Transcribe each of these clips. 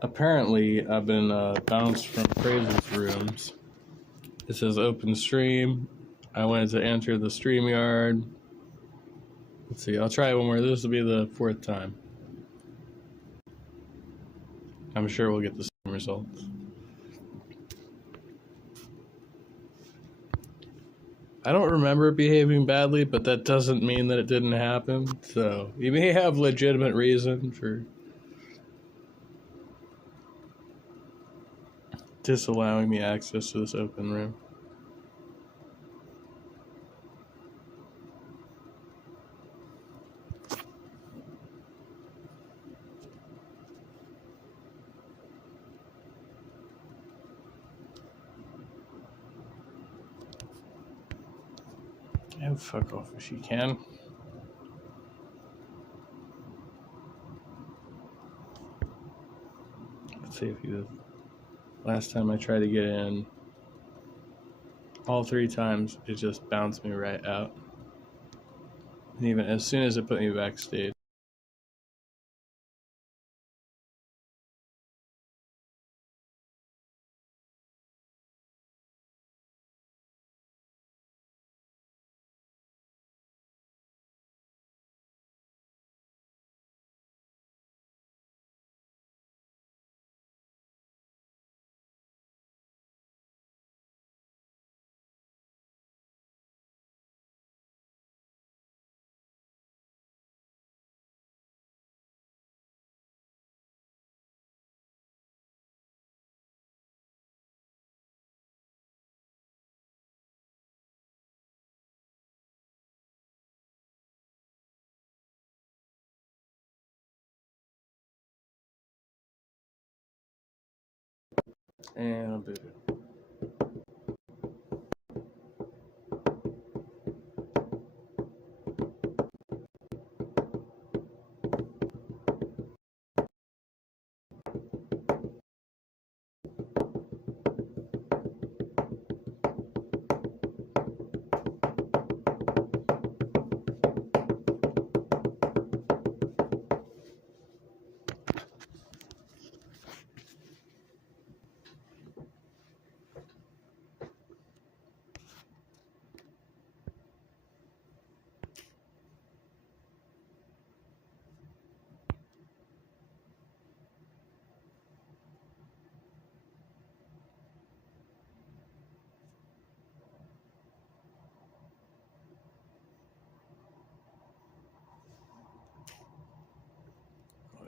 Apparently, I've been bounced from Fraser's rooms. It says open stream. I went to enter the StreamYard. Let's see, I'll try one more. This will be the fourth time. I'm sure we'll get the same results. I don't remember behaving badly, but that doesn't mean that it didn't happen. So you may have legitimate reason for disallowing me access to this open room. Oh, fuck off if you can. Let's see if he does. Last time I tried to get in, all three times it just bounced me right out. And even as soon as it put me backstage. And I'll boot it.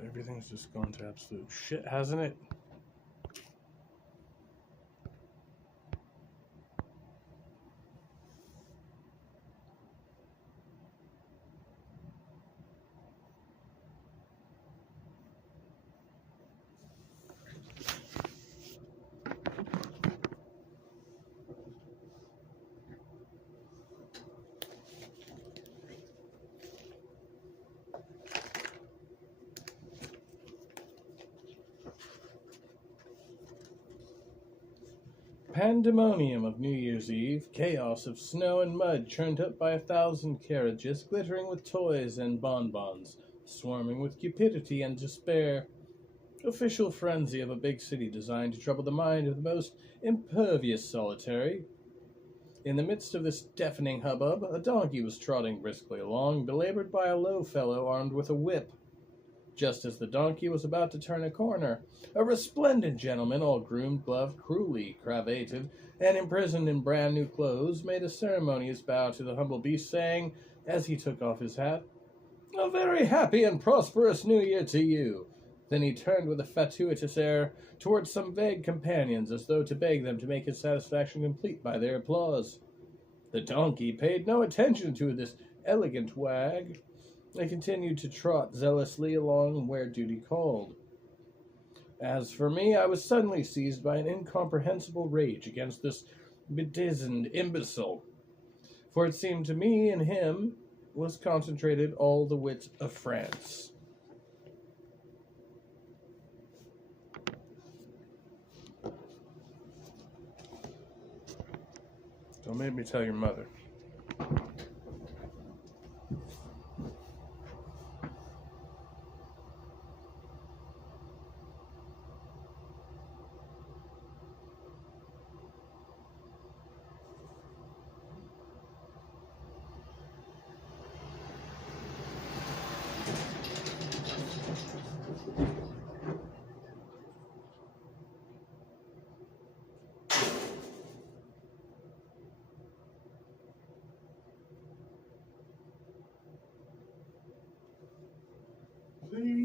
Everything's just gone to absolute shit, hasn't it? Pandemonium of New Year's Eve, chaos of snow and mud churned up by 1,000 carriages, glittering with toys and bonbons, swarming with cupidity and despair. Official frenzy of a big city designed to trouble the mind of the most impervious solitary. In the midst of this deafening hubbub, a donkey was trotting briskly along, belabored by a low fellow armed with a whip. Just as the donkey was about to turn a corner, a resplendent gentleman, all groomed, gloved, cruelly cravated, and imprisoned in brand new clothes, made a ceremonious bow to the humble beast, saying, as he took off his hat, "A very happy and prosperous New Year to you." Then he turned with a fatuous air towards some vague companions, as though to beg them to make his satisfaction complete by their applause. The donkey paid no attention to this elegant wag. They continued to trot zealously along where duty called. As for me, I was suddenly seized by an incomprehensible rage against this bedizened imbecile, for it seemed to me in him was concentrated all the wit of France. Don't make me tell your mother.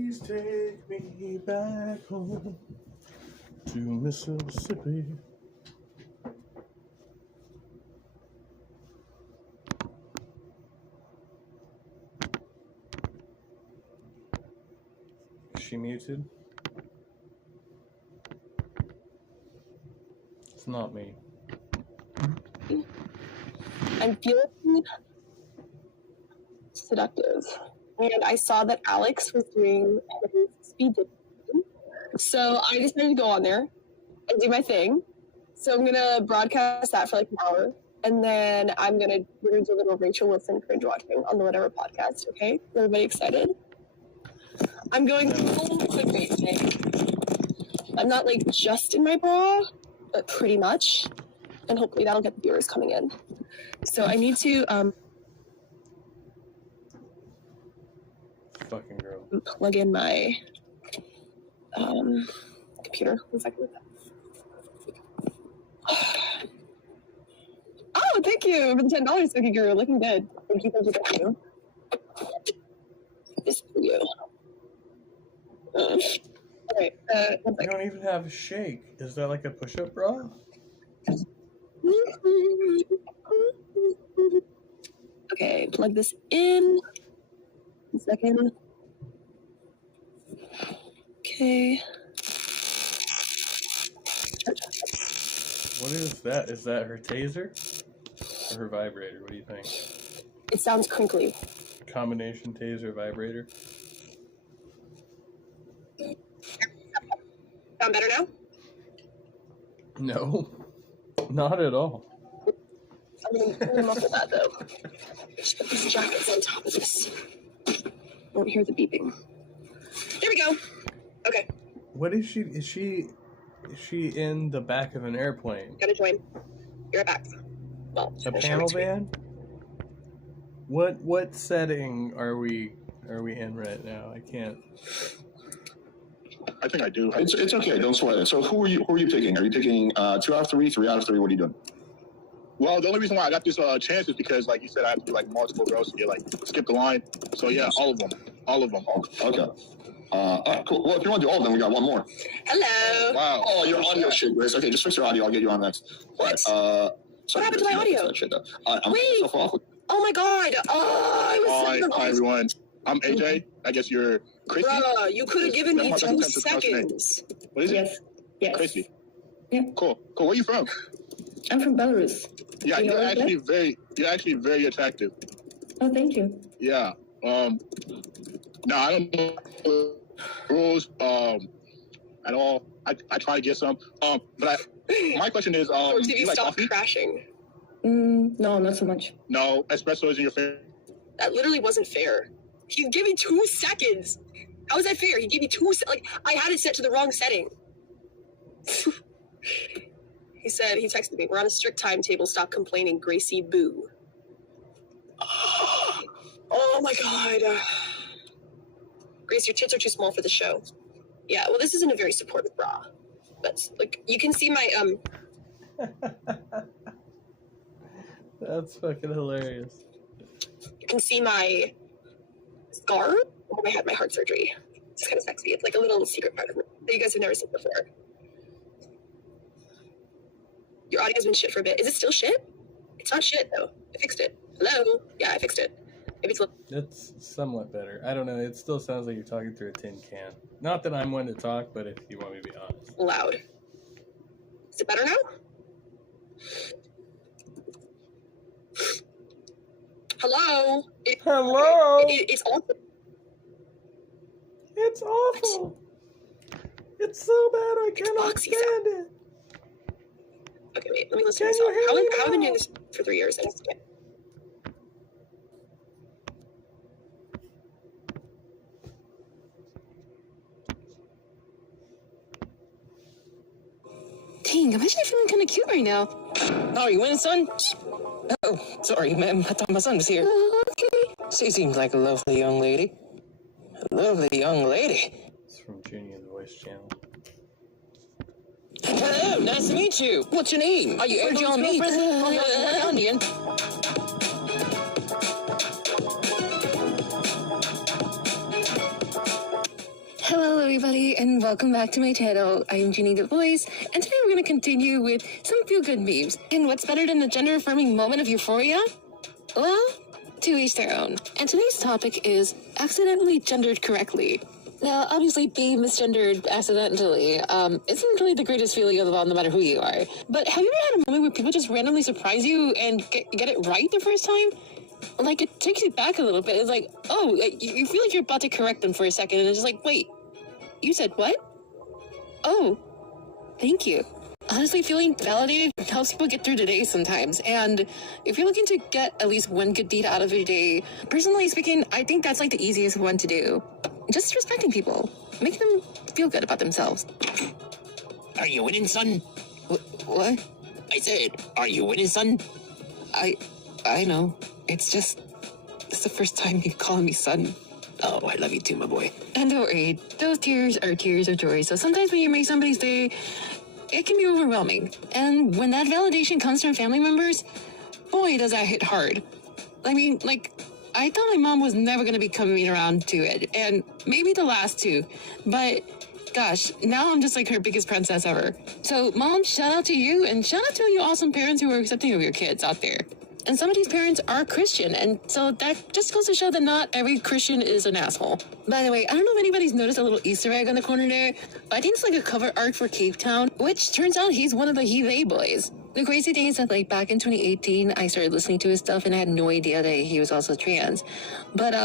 Please take me back home to Mississippi. Is she muted? It's not me. I'm feeling seductive. And I saw that Alex was doing his speed dating. So I decided to go on there and do my thing. So I'm gonna broadcast that for like an hour. And then we're gonna do a little Rachel Wilson cringe watching on the Whatever podcast, okay? Is everybody excited? I'm going full clickbait today. I'm not like just in my bra, but pretty much. And hopefully that'll get the viewers coming in. So I need to Fucking girl. plug in my computer. 1 second. Oh, thank you for the $10, Cookie Guru. Looking good. Thank you, thank you, thank you. This for you. Alright, 1 You second. don't even have a shake. Is that like a push-up bra? Okay, plug this in. 1 second. Okay. What is that? Is that her taser? Or her vibrator? What do you think? It sounds crinkly. Combination taser vibrator? Sound better now? No. Not at all. I'm gonna muffle that though. Just put these jackets on top of this. Won't hear the beeping. There we go. Okay, What is she? Is she in the back of an airplane? gotta join. Be right back. Well, A panel van? What setting are we in right now? I can't. I think I do. It's okay. Don't sweat it. So who are you picking? Are you picking 2 out of 3, 3 out of 3? What are you doing? Well, the only reason why I got this chance is because, like you said, I have to do like multiple girls to get like skip the line. So yeah, all of them. Okay. Cool. Well, if you want to do all of them, we got one more. hello. Wow. Oh, you're on your shit, Grace. Okay, just fix your audio. I'll get you on next. What? Sorry, What happened to my Grace, audio? that shit, though. I'm Wait. myself off. Oh my god. Oh, I was Hi everyone. I'm AJ. I guess you're Chrissy. Bruh, you could have given me That's 2 my name. seconds. What is it? Yes. Chrissy. Yeah. Cool. Where are you from? I'm from Belarus. Yeah, You know you're actually very attractive. Oh, thank you. Yeah. No, I don't know the rules at all. I try to get some. My question is Or did you you like stop coffee? crashing? No, not so much. No, espresso is in your favorite. That literally wasn't fair. He gave me 2 seconds. How is that fair? He gave me 2 like I had it set to the wrong setting. He texted me, "We're on a strict timetable. Stop complaining, Gracie Boo." Oh my god. Grace, your tits are too small for the show. Yeah, well, this isn't a very supportive bra. That's like you can see my That's fucking hilarious. you can see my scar when I had my heart surgery. It's kind of sexy. It's like a little secret part of me that you guys have never seen before. Your audio's been shit for a bit. Is it still shit? It's not shit though. I fixed it. Hello? Yeah, I fixed it. Maybe it's That's somewhat better. I don't know. It still sounds like you're talking through a tin can. Not that I'm one to talk, but if you want me to be honest. loud. Is it better now? Hello? Hello? It's awful. It's awful. It's so bad I cannot Boxy stand it. Okay, wait. Let me listen Can to this. you hear me How have I been now? doing this for 3 years? And yeah. Dang, I'm actually feeling kind of cute right now. Oh, you in, son? Oh, sorry, ma'am. I thought my son was here. Okay. She seems like a lovely young lady. A lovely young lady. It's from Junior the Voice channel. Hello, nice to meet you. What's your name? Are you Angel on me? Onion. everybody, and welcome back to my channel. I am Jeannie the Voice, and today we're going to continue with some feel-good memes. And what's better than a gender-affirming moment of euphoria? Well, to each their own. And today's topic is accidentally gendered correctly. Now, obviously, being misgendered accidentally isn't really the greatest feeling of all, no matter who you are. But have you ever had a moment where people just randomly surprise you and get it right the first time? Like, it takes you back a little bit. It's like, oh, you feel like you're about to correct them for a second, and it's just like, wait, you said what? Oh, thank you. Honestly, feeling validated helps people get through the day sometimes. And if you're looking to get at least one good deed out of your day, personally speaking, I think that's like the easiest one to do. Just respecting people, making them feel good about themselves. Are you winning, son? What? I said, are you winning, son? I know. It's the first time you're calling me son. Oh, I love you too, my boy. And don't worry, those tears are tears of joy. So sometimes when you make somebody's day, it can be overwhelming. And when that validation comes from family members, boy, does that hit hard. I mean, like, I thought my mom was never going to be coming around to it. And maybe the last two. But gosh, now I'm just like her biggest princess ever. So mom, shout out to you, and shout out to you awesome parents who are accepting of your kids out there. And some of these parents are Christian, and so that just goes to show that not every Christian is an asshole. By the way, I don't know if anybody's noticed a little Easter egg on the corner there, but I think it's like a cover art for Cape Town, which turns out he's one of the He-They boys. The crazy thing is that, like, back in 2018, I started listening to his stuff, and I had no idea that he was also trans. But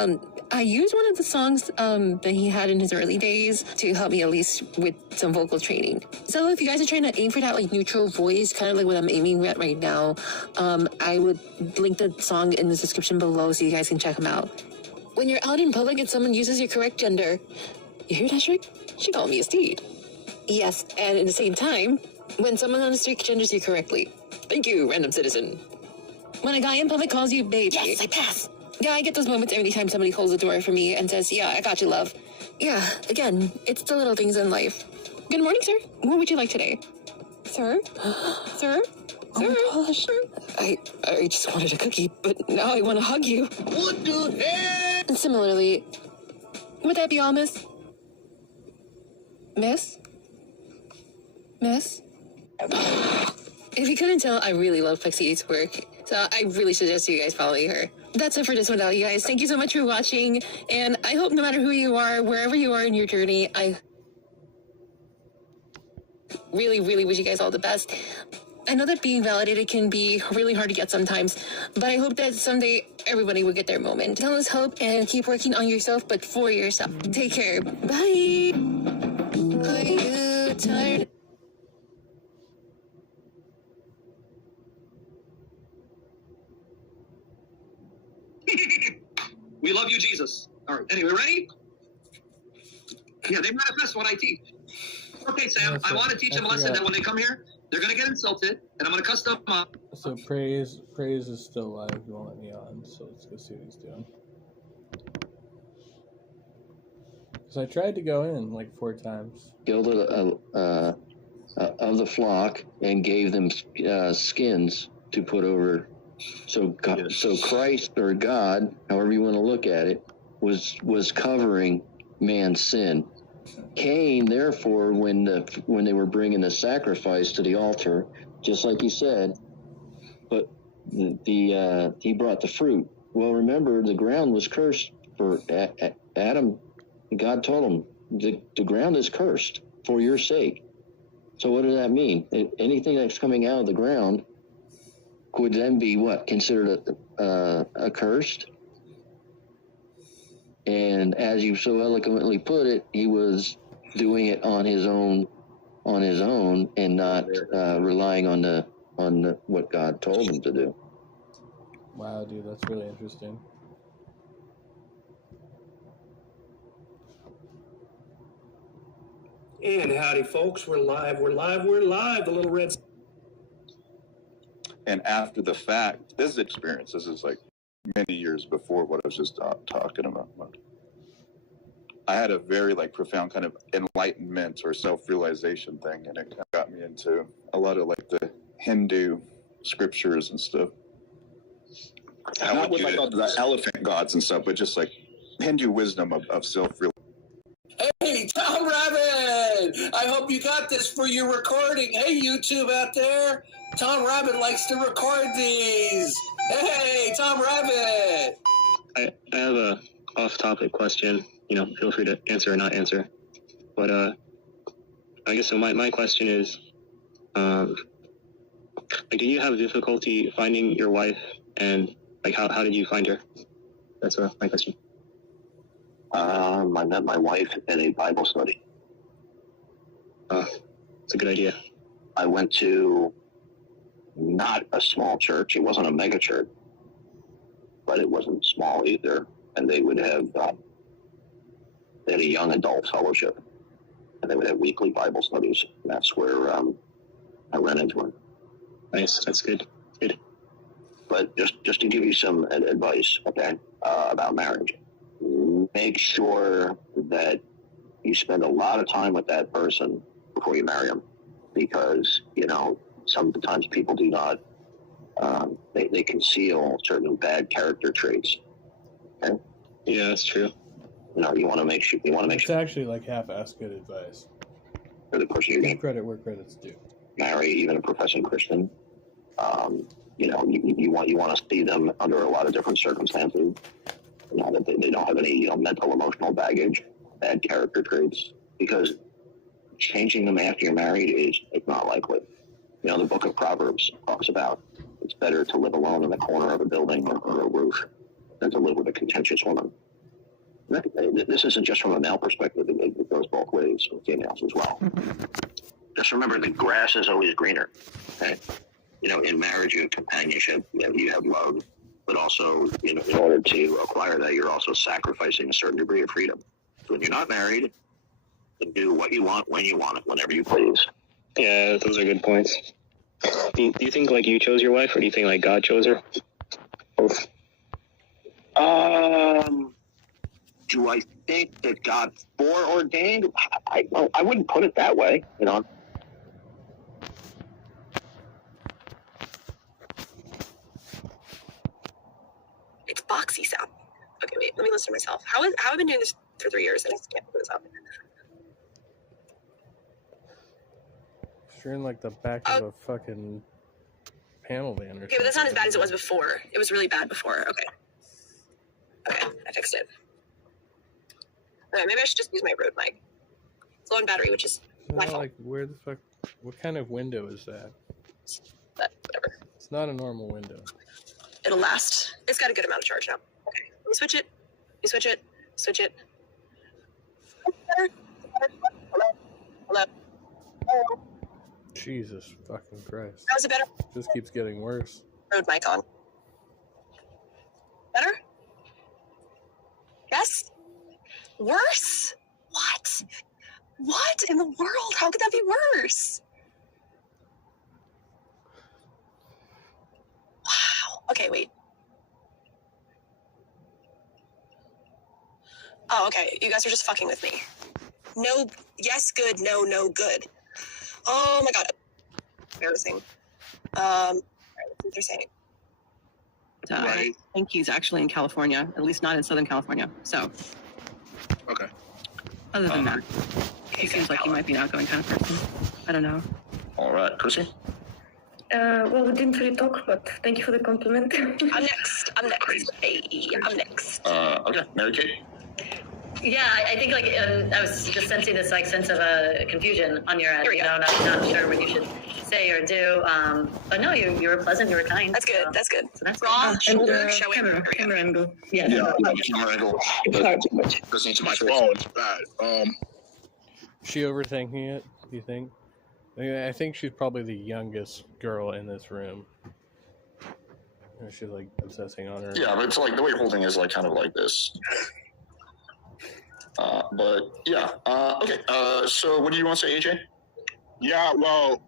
I used one of the songs that he had in his early days to help me at least with some vocal training. So if you guys are trying to aim for that, like, neutral voice, kind of like what I'm aiming at right now, I would link the song in the description below so you guys can check him out. When you're out in public and someone uses your correct gender, you hear that, Shrek? She called me a steed. Yes, and at the same time, when someone on the street genders you correctly. Thank you, random citizen. When a guy in public calls you baby. Yes, I pass. Yeah, I get those moments every time somebody holds the door for me and says, yeah, I got you, love. Yeah, again, it's the little things in life. Good morning, sir. What would you like today? Sir? Sir? Oh my gosh. Sir? I just wanted a cookie, but now I want to hug you. What the hell? And similarly, would that be all, miss? Miss? Miss? If you couldn't tell, I really love Plexie's work, so I really suggest you guys following her. That's it for this one now, you guys. Thank you so much for watching, and I hope no matter who you are, wherever you are in your journey, I really, really wish you guys all the best. I know that being validated can be really hard to get sometimes, but I hope that someday everybody will get their moment. Tell us hope and keep working on yourself, but for yourself. Take care. Bye. Are you tired? We love you, Jesus. All right. Anyway, ready? Yeah, they manifest what I teach. Okay, Sam, I want to teach them a lesson that when they come here, they're going to get insulted, and I'm going to cuss them up. So praise is still live. He won't let me on, so let's go see what he's doing. Because I tried to go in like 4 times. Killed of the flock and gave them skins to put over. So God, so Christ or God, however you want to look at it, was covering man's sin. Cain, therefore, when they were bringing the sacrifice to the altar, just like he said, but he brought the fruit. Well, remember, the ground was cursed for Adam. God told him the ground is cursed for your sake. So what does that mean? Anything that's coming out of the ground would then be what? Considered accursed? And as you so eloquently put it, he was doing it on his own, and not relying on what God told him to do. Wow, dude, that's really interesting. And howdy, folks. We're live. The Little Red. And after the fact, this experience, this is like many years before what I was just talking about. I had a very like profound kind of enlightenment or self-realization thing, and it got me into a lot of like the Hindu scriptures and stuff. Not with like the elephant gods and stuff, but just like Hindu wisdom of self-realization. Hey, Tom Rabbit! I hope you got this for your recording. Hey, YouTube out there. Tom Rabbit likes to record these. Hey, Tom Rabbit! I have a off-topic question. Feel free to answer or not answer. But I guess so. My question is, did you have difficulty finding your wife, and how did you find her? That's my question. I met my wife at a Bible study. It's a good idea. I went to not a small church. It wasn't a mega church, but it wasn't small either. And they would have they had a young adult fellowship, and they would have weekly Bible studies. And that's where I ran into her. Nice. That's good. Good. But just to give you some advice, okay, about marriage. Make sure that you spend a lot of time with that person before you marry them, because sometimes people do not they conceal certain bad character traits. Okay? Yeah, that's true. You want to make sure. It's actually like half-assed good advice. For the person you're going to credit where credit's due. Marry, even a professing Christian. You want to see them under a lot of different circumstances. That they don't have any mental, emotional baggage, bad character traits, because changing them after you're married it's not likely. The book of Proverbs talks about it's better to live alone in the corner of a building or a roof than to live with a contentious woman. This isn't just from a male perspective; it goes both ways with females as well. Just remember, the grass is always greener. Okay, in marriage you have companionship, you have love. But also, in order to acquire that, you're also sacrificing a certain degree of freedom. So when you're not married, you do what you want, when you want it, whenever you please. Yeah, those are good points. Do you think you chose your wife, or do you think God chose her? Both. Do I think that God foreordained? I wouldn't put it that way. It's boxy sound. Okay, wait. Let me listen to myself. How have I been doing this for 3 years and I just can't figure this out? You're in the back of a fucking panel van or something. Okay, but that's not as bad as it was before. It was really bad before. Okay, I fixed it. Alright, maybe I should just use my Rode mic. It's low on battery, which is my fault. Where the fuck? What kind of window is that? But whatever. It's not a normal window. It'll last. It's got a good amount of charge now. Okay, let me switch it. Switch it. Hello. Jesus fucking Christ. How's it better? This keeps getting worse. Rode mic on. Better? Yes? Worse? What? What in the world? How could that be worse? Wow. Okay, wait. Oh, okay. You guys are just fucking with me. No, yes, good. No, no, good. Oh my god. Embarrassing. Alright, let's see what they're saying. I think he's actually in California, at least not in Southern California. So, okay. Other than that, he seems like he might be an outgoing kind of person. I don't know. All right, Chrissy? Well, we didn't really talk, but thank you for the compliment. I'm next. Hey, I'm next. Okay, Mary Kate? Yeah, I think I was just sensing this sense of confusion on your end. Here we go. Not sure what you should say or do. But no, you were pleasant. You were kind. That's good. That's good. So that's raw good. shoulder showing. Camera angle. Yeah. Camera angle. Doesn't too My much. phone is bad. She overthinking it, do you think? I think she's probably the youngest girl in this room. She's obsessing on her. Yeah, but it's the way you're holding is kind of like this. But yeah, okay. So what do you want to say, AJ? Yeah, well,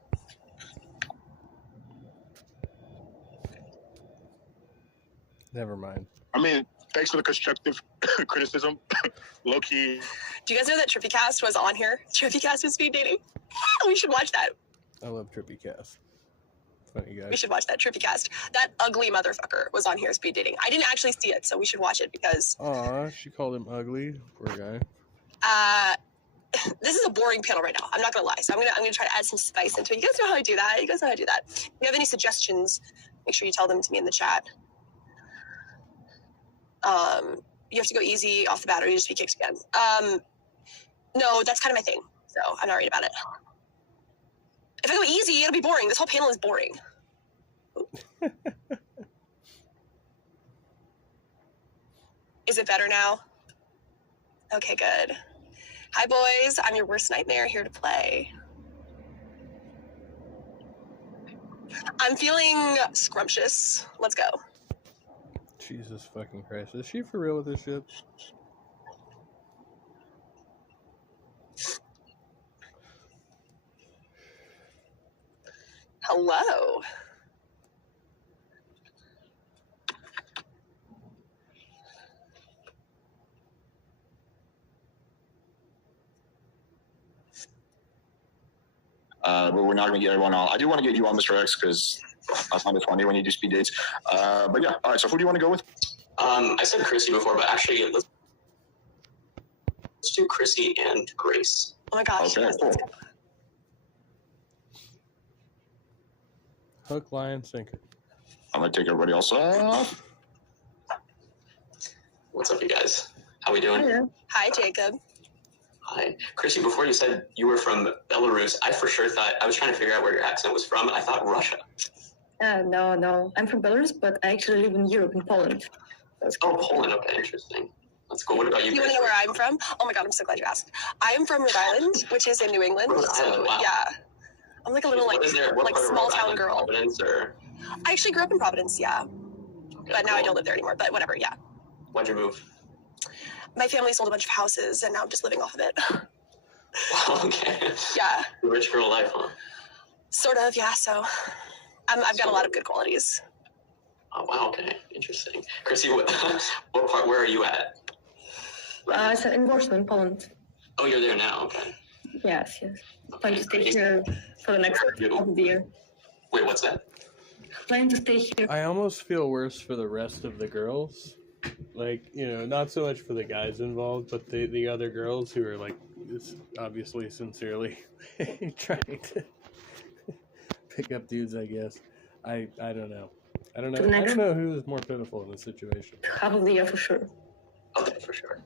Never mind. I mean, thanks for the constructive criticism. Low key. Do you guys know that TrippyCast was on here? TrippyCast was speed dating. We should watch that. I love TrippyCast. Funny guy. We should watch that TrippyCast. That ugly motherfucker was on here speed dating. I didn't actually see it, so we should watch it because. Aw, she called him ugly. Poor guy. this is a boring panel right now. I'm not gonna lie. So I'm gonna try to add some spice into it. You guys know how I do that. If you have any suggestions, make sure you tell them to me in the chat. You have to go easy off the bat or you just be kicked again. No, that's kind of my thing. So I'm not worried about it. If I go easy, it'll be boring. This whole panel is boring. Is it better now? Okay, good. Hi, boys. I'm your worst nightmare, here to play. I'm feeling scrumptious. Let's go. Jesus fucking Christ. Is she for real with this shit? Hello. But we're not going to get everyone on. I do want to get you on, Mr. X, because I find it funny when you do speed dates. But yeah, all right, so who do you want to go with? I said Chrissy before, but actually, let's do Chrissy and Grace. Oh my gosh. Okay, cool. Hook, line, sinker. I'm going to take everybody else off. What's up, you guys? How we doing? Hello. Hi, Jacob. Hi. Chrissy, before you said you were from Belarus, I for sure thought, I was trying to figure out where your accent was from. I thought Russia. No. I'm from Belarus, but I actually live in Europe, in Poland. Oh, Poland. Okay, interesting. That's cool. What about you? You want to know where I'm from? Oh my god, I'm so glad you asked. I am from Rhode Island, which is in New England. Rhode Island, wow. Yeah. I'm like a little What small Rhode town Island, girl. Providence, or? I actually grew up in Providence, yeah. Okay, but now I don't live there anymore, but whatever, yeah. Why'd you move? My family sold a bunch of houses and now I'm just living off of it. Wow, okay. Yeah. Rich girl life, huh? Sort of, yeah, so I've got a lot of good qualities. Oh, wow, okay. Interesting. Chrissy, what part, where are you at? So in Warsaw, in Poland. Oh, you're there now, okay. Yes. Plan to stay here for the next half of the year. Wait, what's that? Plan to stay here. I almost feel worse for the rest of the girls. Like, not so much for the guys involved, but the other girls who are, like, obviously sincerely trying to pick up dudes, I guess. I don't know. I don't know who is more pitiful in this situation. Half of the year for sure. Okay, for sure.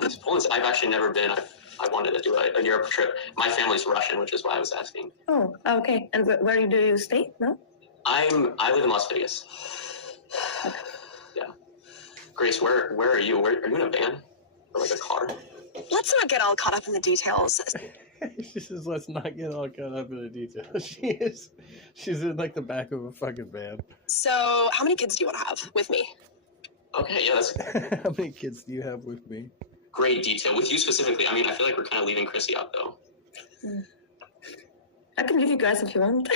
Nice. Poland, I've actually never been. I wanted to do a Europe trip. My family's Russian, which is why I was asking. Oh, okay. And where do you stay? No? I live in Las Vegas. Yeah. Grace, where are you? Are you in a van or like a car? Let's not get all caught up in the details. She says, let's not get all caught up in the details. She's in like the back of a fucking van. So, how many kids do you want to have with me? Okay, yeah, that's How many kids do you have with me? great detail. With you specifically, I mean, I feel like we're kind of leaving Chrissy out though. I can give you guys if you want.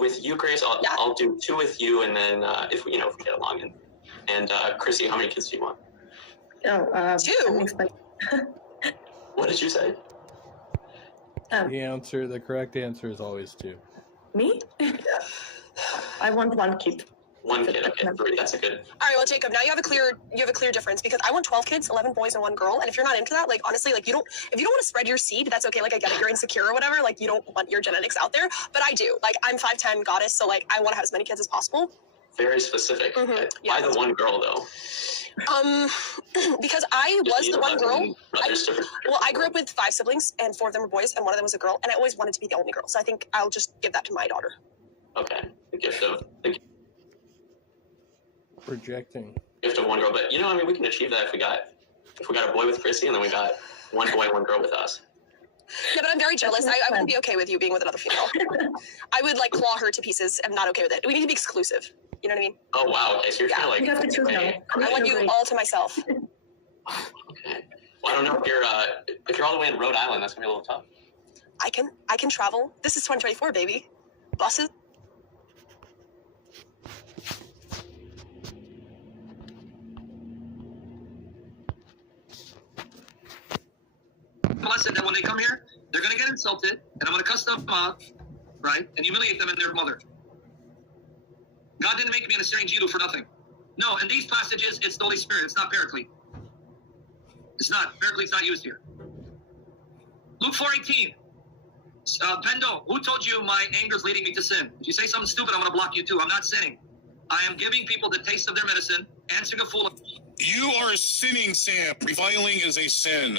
With you, Grace, I'll do 2 with you, and then if we get along, and Chrissy, how many kids do you want? 2. What did you say? The correct answer is always 2. Me? I want 1 kid. 1 kid, okay, 3. That's a good. All right, well, Jacob, now you have a clear difference because I want 12 kids, 11 boys and 1 girl. And if you're not into that, like honestly, like if you don't want to spread your seed, that's okay. Like I get it, you're insecure or whatever. Like you don't want your genetics out there, but I do. Like I'm 5'10" goddess, so like I want to have as many kids as possible. Very specific. Mm-hmm. Why the 1 girl though? Because I was the 1 girl. I grew up with 5 siblings, and 4 of them were boys, and 1 of them was a girl, and I always wanted to be the only girl. So I think I'll just give that to my daughter. Okay, the gift of Projecting. Gift of 1 girl, but I mean, we can achieve that if we got a boy with Chrissy, and then we got 1 boy, 1 girl with us. Yeah, but I'm very jealous. I wouldn't be okay with you being with another female. I would like claw her to pieces. I'm not okay with it. We need to be exclusive. You know what I mean? Oh wow. Okay, so you're kind of like. You have to choose now. I want you all to myself. Okay. Well, I don't know if you're all the way in Rhode Island. That's gonna be a little tough. I can travel. This is 2024, baby. Buses. Lesson that when they come here, they're going to get insulted, and I'm going to cuss them up, right, and humiliate them and their mother. God didn't make me an Assyrian Jew for nothing. No, in these passages, it's the Holy Spirit. It's not Paraclete. It's not. Paraclete's not used here. Luke 4:18. Pendo, who told you my anger is leading me to sin? If you say something stupid, I'm going to block you too. I'm not sinning. I am giving people the taste of their medicine, answering a fool. You are sinning, Sam. Reviling is a sin.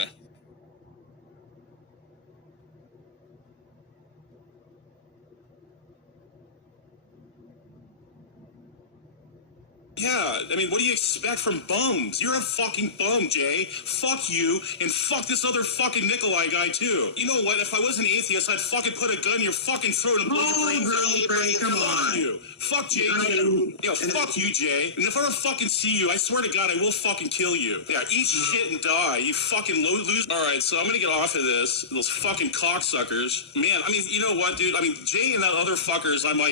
Yeah, I mean, what do you expect from bums? You're a fucking bum, Jay. Fuck you, and fuck this other fucking Nikolai guy, too. You know what? If I was an atheist, I'd fucking put a gun in your fucking throat and blow your brains out. Come on. You. Fuck Jay, too. Yo, fuck you, Jay. And if I ever fucking see you, I swear to God, I will fucking kill you. Yeah, eat shit and die, you fucking loser. Alright, so I'm gonna get off of this. Those fucking cocksuckers. Man, I mean, you know what, dude? I mean, Jay and that other fucker is on my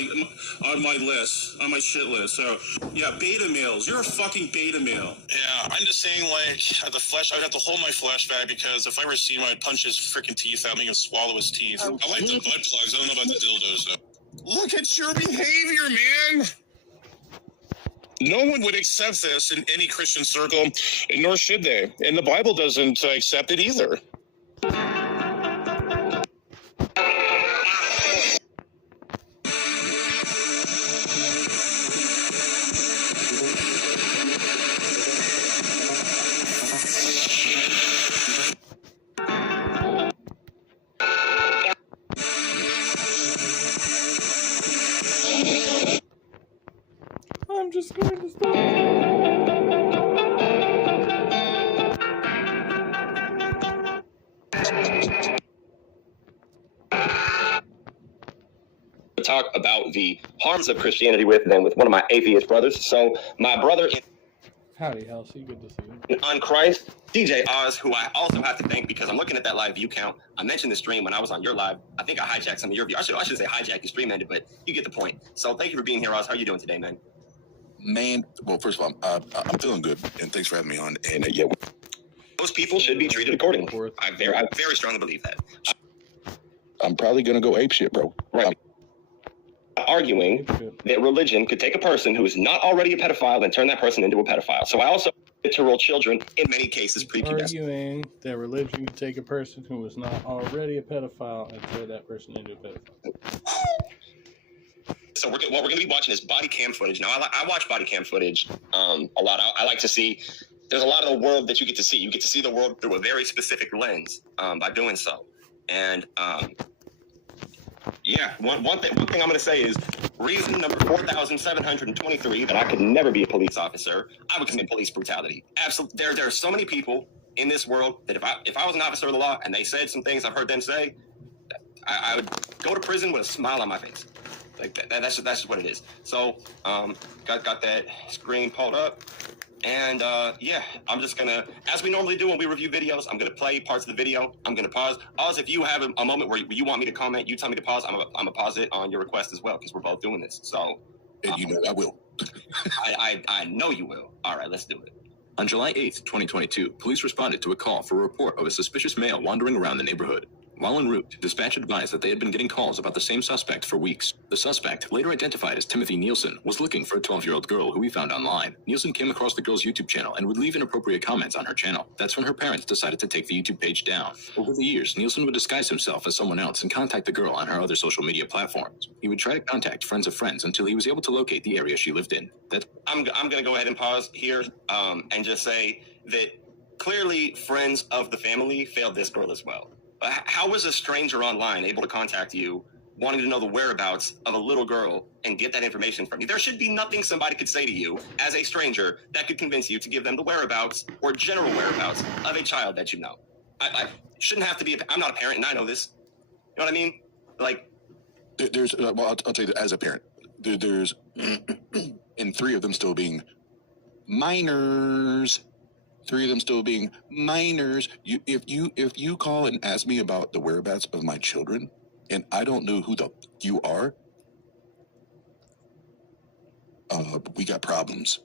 list, on my shit list. So, yeah, beta males. You're a fucking beta male. Yeah, I'm just saying, like, the flesh, I would have to hold my flesh back because if I were to see him, I'd punch his freaking teeth out, make him swallow his teeth. I like the butt plugs. I don't know about the dildos, though. Look at your behavior, man. No one would accept this in any Christian circle, nor should they. And the Bible doesn't accept it either. I'm just going to stop. Talk about the harms of Christianity with them with one of my atheist brothers. So my brother Howdy, Halsey. Good to see you. on Christ, DJ Oz, who I also have to thank because I'm looking at that live view count. I mentioned the stream when I was on your live. I think I hijacked some of your view. I should say hijack, your stream ended, but you get the point. So thank you for being here, Oz. How are you doing today, man? Man, well, first of all, I'm feeling good, and thanks for having me on. And yeah, those people should be treated accordingly. I very strongly believe that. I'm probably gonna go apeshit, bro. Right. Arguing that religion could take a person who is not already a pedophile and turn that person into a pedophile. So I also literal children in many cases prepubescent. Arguing that religion could take a person who is not already a pedophile and turn that person into a pedophile. So what we're going to be watching is body cam footage. Now, I watch body cam footage a lot. I like to see, there's a lot of the world that you get to see. You get to see the world through a very specific lens by doing so. And yeah, one thing I'm going to say is reason number 4,723 that I could never be a police officer. I would commit police brutality. Absolutely. There are so many people in this world that if I was an officer of the law and they said some things I've heard them say, I would go to prison with a smile on my face. Like that's just what it is. So got that screen pulled up, and yeah, I'm just gonna, as we normally do when we review videos, I'm gonna play parts of the video. I'm gonna pause. Oz, if you have a moment where you want me to comment, you tell me to pause. I'm gonna pause it on your request as well because we're both doing this. So and you know I will. I know you will. All right, let's do it. On July 8th, 2022, police responded to a call for a report of a suspicious male wandering around the neighborhood. While en route, dispatch advised that they had been getting calls about the same suspect for weeks. The suspect, later identified as Timothy Nielsen, was looking for a 12-year-old girl who he found online. Nielsen came across the girl's YouTube channel and would leave inappropriate comments on her channel. That's when her parents decided to take the YouTube page down. Over the years, Nielsen would disguise himself as someone else and contact the girl on her other social media platforms. He would try to contact friends of friends until he was able to locate the area she lived in. I'm going to go ahead and pause here and just say that clearly friends of the family failed this girl as well. How was a stranger online able to contact you, wanting to know the whereabouts of a little girl and get that information from you? There should be nothing somebody could say to you as a stranger that could convince you to give them the whereabouts or general whereabouts of a child that you know. I shouldn't have to be, I'm not a parent and I know this. You know what I mean? Like, there's, well, I'll tell you that as a parent, there's, and three of them still being minors. Three of them still being minors. If you call and ask me about the whereabouts of my children, and I don't know who the you are, we got problems.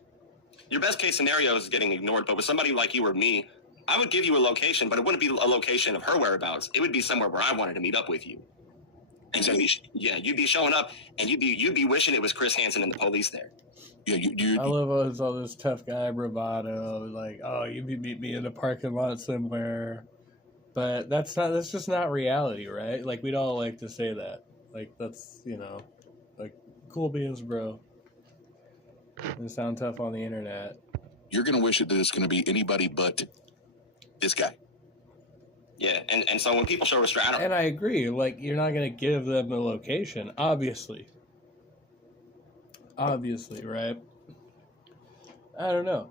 Your best case scenario is getting ignored, but with somebody like you or me, I would give you a location, but it wouldn't be a location of her whereabouts. It would be somewhere where I wanted to meet up with you. And so, you'd be showing up, and you'd be wishing it was Chris Hansen and the police there. Yeah, I love all this tough guy bravado, like, oh, you beat me in a parking lot somewhere. But that's just not reality, right? Like, we'd all like to say that. Like, that's, like, cool beans, bro. And sound tough on the internet. You're going to wish that it's going to be anybody but this guy. Yeah, and so when people show restraint, and I agree. Like, you're not going to give them the location, obviously, right? I don't know.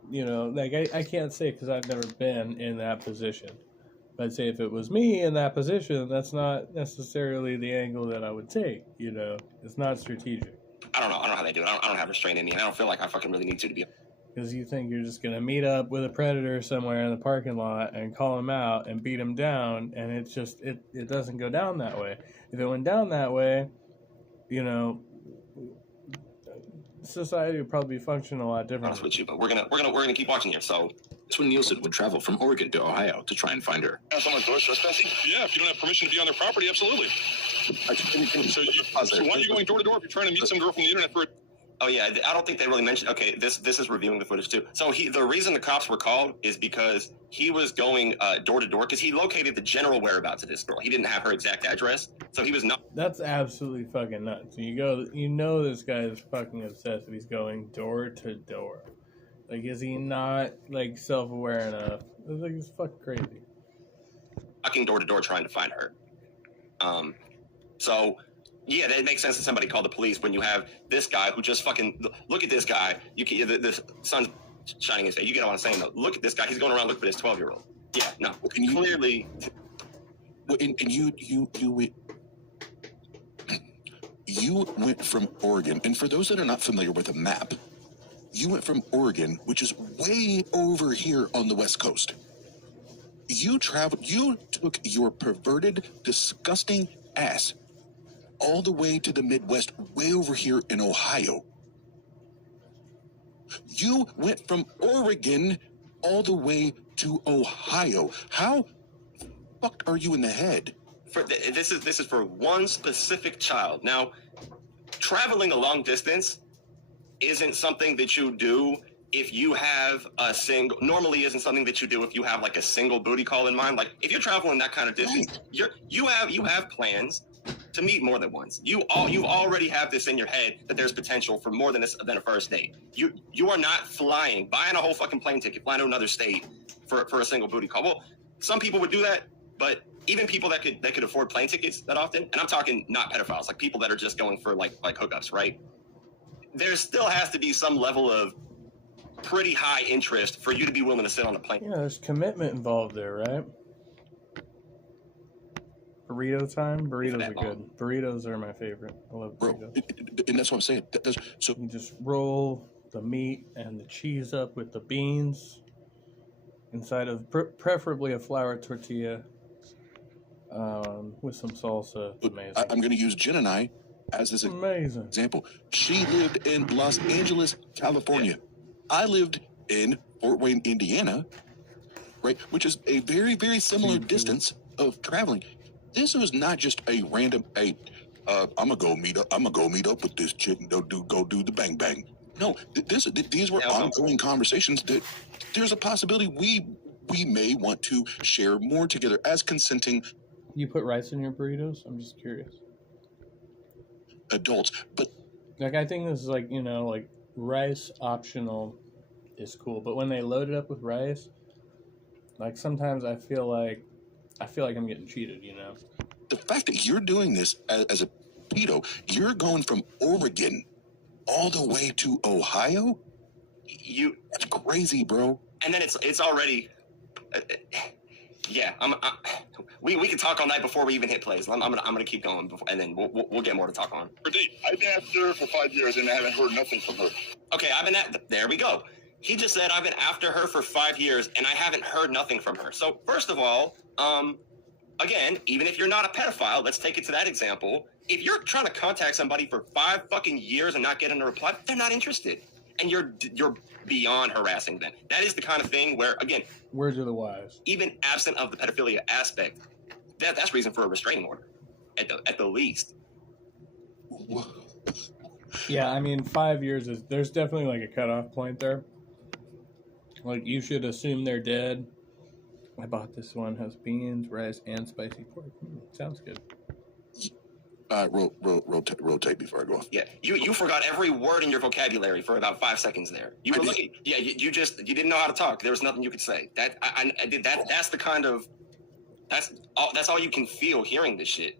Like, I can't say because I've never been in that position. But I'd say if it was me in that position, that's not necessarily the angle that I would take. It's not strategic. I don't know how they do it. I don't have restraint in me, and I don't feel like I fucking really need to be. Because you think you're just going to meet up with a predator somewhere in the parking lot and call him out and beat him down, and it doesn't go down that way. If it went down that way, society would probably function a lot differently. Honest with you, but we're gonna keep watching here. So that's when Nielsen would travel from Oregon to Ohio to try and find her. Someone's door trespassing? Yeah, if you don't have permission to be on their property, absolutely. So why are you going door to door if you're trying to meet some girl from the internet for? Oh yeah, I don't think they really mentioned. Okay, this is reviewing the footage too. So the reason the cops were called is because he was going door to door because he located the general whereabouts of this girl. He didn't have her exact address, so he was not. That's absolutely fucking nuts. This guy is fucking obsessed if he's going door to door. Like, is he not like self-aware enough? It's fucking crazy. Fucking door to door trying to find her. So. Yeah, that makes sense that somebody called the police when you have this guy who just fucking look at this guy. The sun's shining in his face. You get what I'm saying though. Look at this guy. He's going around looking for this 12-year-old. Yeah, no, clearly. And you went from Oregon, and for those that are not familiar with a map, you went from Oregon, which is way over here on the West Coast. You took your perverted, disgusting ass all the way to the Midwest, way over here in Ohio. You went from Oregon all the way to Ohio. How fucked are you in the head? This is for one specific child. Now, traveling a long distance isn't something that you do if you have normally isn't something that you do if you have like a single booty call in mind. Like if you're traveling that kind of distance, you have plans to meet more than once. You already have this in your head that there's potential for more than a first date. You are not buying a whole fucking plane ticket, flying to another state for a single booty call. Well, some people would do that, but even people that could afford plane tickets that often, and I'm talking not pedophiles, like people that are just going for like hookups, right? There still has to be some level of pretty high interest for you to be willing to sit on a plane. Yeah, there's commitment involved there, right? Burrito time? Burritos are good. Burritos are my favorite. I love burritos. And that's what I'm saying. So you just roll the meat and the cheese up with the beans inside of preferably a flour tortilla with some salsa. It's amazing. I'm going to use Jen and I as this example. She lived in Los Angeles, California. I lived in Fort Wayne, Indiana, right, which is a very, very similar distance of traveling. This was not just a random, I'm gonna go meet up with this chick and go do the bang bang. No, these were ongoing conversations that there's a possibility we may want to share more together as consenting. You put rice in your burritos? I'm just curious. Adults, but like I think this is like rice optional is cool, but when they load it up with rice, like sometimes I feel like I'm getting cheated, The fact that you're doing this as a pedo, you're going from Oregon all the way to Ohio? That's crazy, bro. And then it's already... yeah, we can talk all night before we even hit plays. I'm gonna keep going, and then we'll get more to talk on. I've been after her for 5 years, and I haven't heard nothing from her. Okay, there we go. He just said I've been after her for 5 years, and I haven't heard nothing from her. So first of all, again, even if you're not a pedophile, let's take it to that example. If you're trying to contact somebody for 5 fucking years and not getting a reply, they're not interested, and you're beyond harassing them. That is the kind of thing where, again, words are the wise. Even absent of the pedophilia aspect, that's reason for a restraining order, at the least. Yeah, I mean, 5 years is, there's definitely like a cutoff point there. Like, you should assume they're dead. I bought this one, has beans, rice, and spicy pork. Sounds good. Rotate before I go off. Yeah, you forgot every word in your vocabulary for about 5 seconds there. You were looking. Yeah, you didn't know how to talk. There was nothing you could say. I did that. That's the kind of that's all you can feel hearing this shit.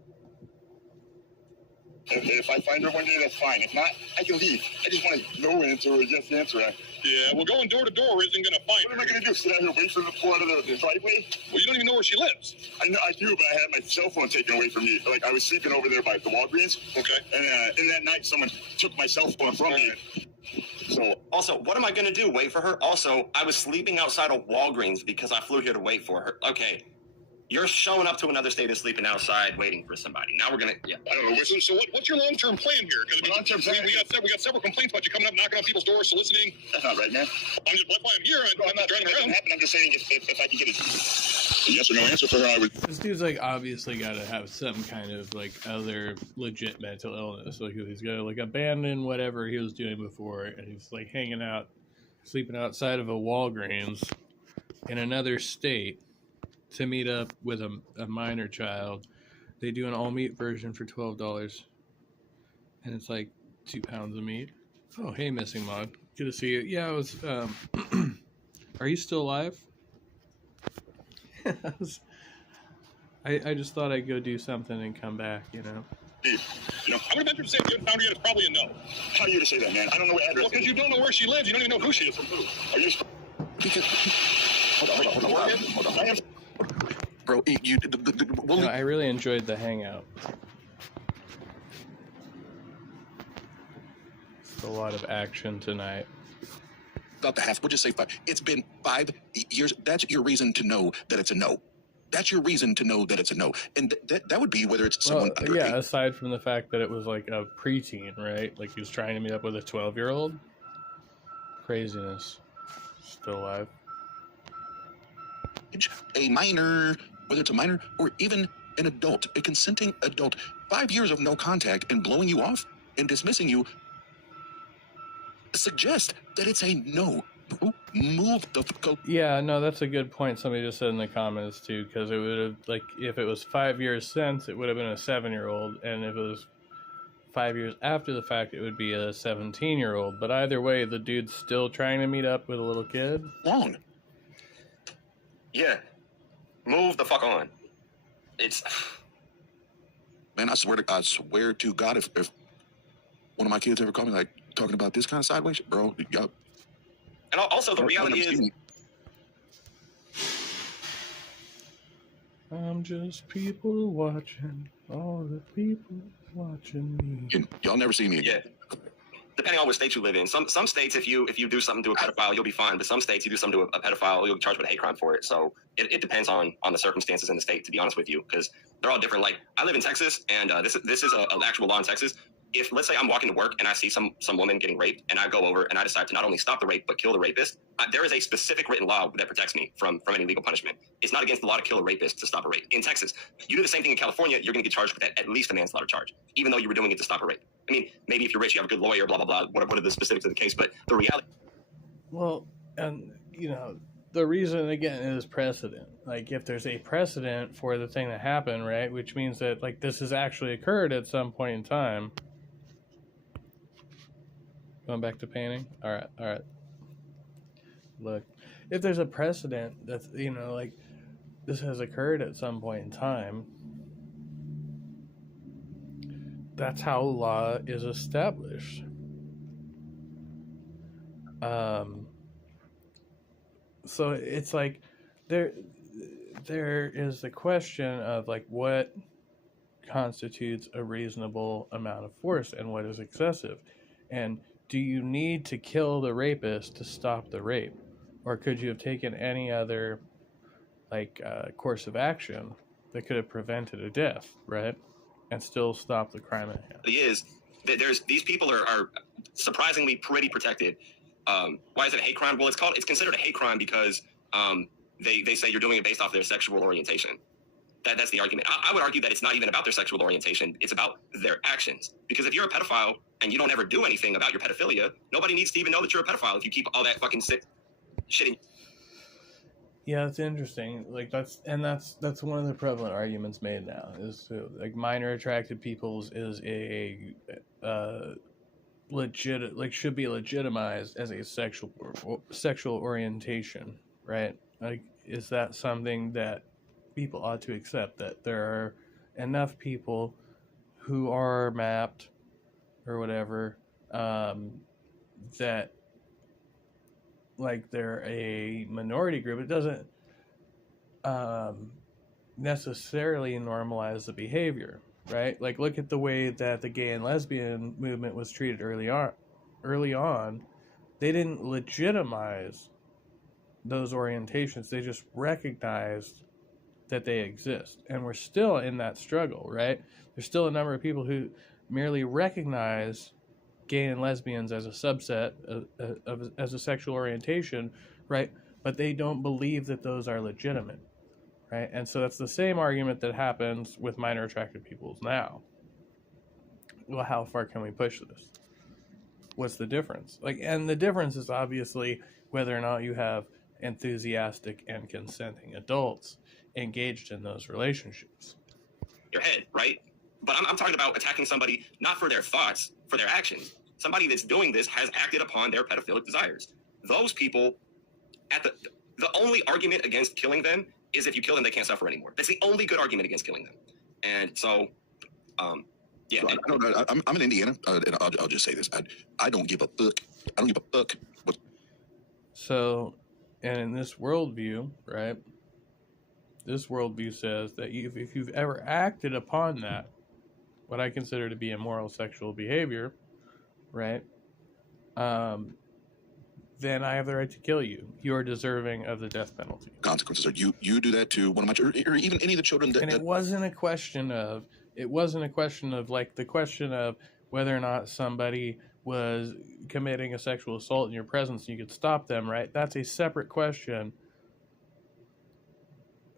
If I find her one day, that's fine. If not, I can leave. I just want a no answer or a yes answer. Yeah, well, going door to door isn't going to find What am I going to do? Sit out here, wait for them to pull out of the driveway? Well, you don't even know where she lives. I know I do, but I had my cell phone taken away from me. Like, I was sleeping over there by the Walgreens. Okay. And in that night, someone took my cell phone from me. So, also, what am I going to do? Wait for her? Also, I was sleeping outside of Walgreens because I flew here to wait for her. Okay. You're showing up to another state and sleeping outside waiting for somebody. Now we're going to, I don't know. So what's your long-term plan here? Because long-term plan, we got several complaints about you coming up, knocking on people's doors, soliciting. That's not right, man. That's why I'm here. I'm not driving around. I'm just saying if I can get a yes or no answer for her, I would. This dude's like obviously got to have some kind of like other legit mental illness. Like he's got to like abandon whatever he was doing before, and he's like hanging out, sleeping outside of a Walgreens in another state to meet up with a minor child. They do an all meat version for $12, and it's like 2 pounds of meat. Oh, hey, Missing Mod, good to see you. Yeah, I was. Are you still alive? I just thought I'd go do something and come back, you know. I'm gonna venture to say if you haven't found her yet, it's probably a no. How are you to say that, man? I don't know what address. Well, because you don't know where she lives. You don't even know who she is from who. Are you? Because hold on. Bro, I really enjoyed the hangout. It's a lot of action tonight. About the half, we'll just say 5. It's been 5 years. That's your reason to know that it's a no. That's your reason to know that it's a no. And that would be whether it's someone under 8. Aside from the fact that it was like a preteen, right? Like he was trying to meet up with a 12-year-old. Craziness. Still alive. A minor, whether it's a minor or even an adult, a consenting adult, 5 years of no contact and blowing you off and dismissing you suggest that it's a no. Bro, move the fuck. Yeah, no, that's a good point. Somebody just said in the comments too, because it would have, like, if it was 5 years since, it would have been a 7-year-old, and if it was 5 years after the fact, it would be a 17-year-old. But either way, the dude's still trying to meet up with a little kid. Long. Yeah. Move the fuck on. It's... Man, I swear to God, if one of my kids ever call me, like, talking about this kind of sideways shit, bro, y'all... And also, the reality is... I'm just people watching, all the people watching me. Y'all never see me again. Yeah. Depending on what state you live in. Some states, if you do something to a pedophile, you'll be fine. But some states, you do something to a pedophile, you'll be charged with a hate crime for it. So it depends on the circumstances in the state, to be honest with you, because they're all different. Like, I live in Texas, and this is an actual law in Texas. If, let's say, I'm walking to work and I see some woman getting raped, and I go over and I decide to not only stop the rape but kill the rapist, there is a specific written law that protects me from any legal punishment. It's not against the law to kill a rapist to stop a rape. In Texas, you do the same thing in California, you're going to get charged with at least a manslaughter charge, even though you were doing it to stop a rape. I mean, maybe if you're rich, you have a good lawyer, blah, blah, blah, what are the specifics of the case, but the reality... Well, and, you know, the reason, again, is precedent. Like, if there's a precedent for the thing that happened, right, which means that, like, this has actually occurred at some point in time... Going back to painting? All right. Look, if there's a precedent that's, you know, like, this has occurred at some point in time, that's how law is established. So it's like, there is the question of, like, what constitutes a reasonable amount of force and what is excessive. And do you need to kill the rapist to stop the rape? Or could you have taken any other, like, course of action that could have prevented a death, right? And still stop the crime at hand? Is that these people are surprisingly pretty protected. Why is it a hate crime? Well, it's considered a hate crime because they say you're doing it based off their sexual orientation. That's the argument. I would argue that it's not even about their sexual orientation. It's about their actions. Because if you're a pedophile and you don't ever do anything about your pedophilia, nobody needs to even know that you're a pedophile if you keep all that fucking sick shit in. Yeah, it's interesting. Like that's one of the prevalent arguments made now is like minor attracted peoples is a legit like should be legitimized as a sexual orientation, right? Like, is that something that people ought to accept, that there are enough people who are mapped or whatever that like they're a minority group? It doesn't necessarily normalize the behavior, right? Like, look at the way that the gay and lesbian movement was treated early on. They didn't legitimize those orientations. They just recognized that they exist. And we're still in that struggle, right? There's still a number of people who merely recognize gay and lesbians as a subset as a sexual orientation, right? But they don't believe that those are legitimate, right? And so that's the same argument that happens with minor attracted peoples now. Well, how far can we push this? What's the difference? Like, and the difference is obviously whether or not you have enthusiastic and consenting adults engaged in those relationships. Your head, right? But I'm talking about attacking somebody not for their thoughts, for their actions. Somebody that's doing this has acted upon their pedophilic desires. Those people, the only argument against killing them is if you kill them, they can't suffer anymore. That's the only good argument against killing them. And so, yeah. So I'm in Indiana, and I'll just say this. I don't give a fuck. I don't give a fuck. So, and in this worldview, right, this worldview says that if you've ever acted upon that, what I consider to be immoral sexual behavior, right, then I have the right to kill you. You are deserving of the death penalty. Consequences are you do that to one of my or even any of the children that. And it wasn't a question of like the question of whether or not somebody was committing a sexual assault in your presence and you could stop them, right? That's a separate question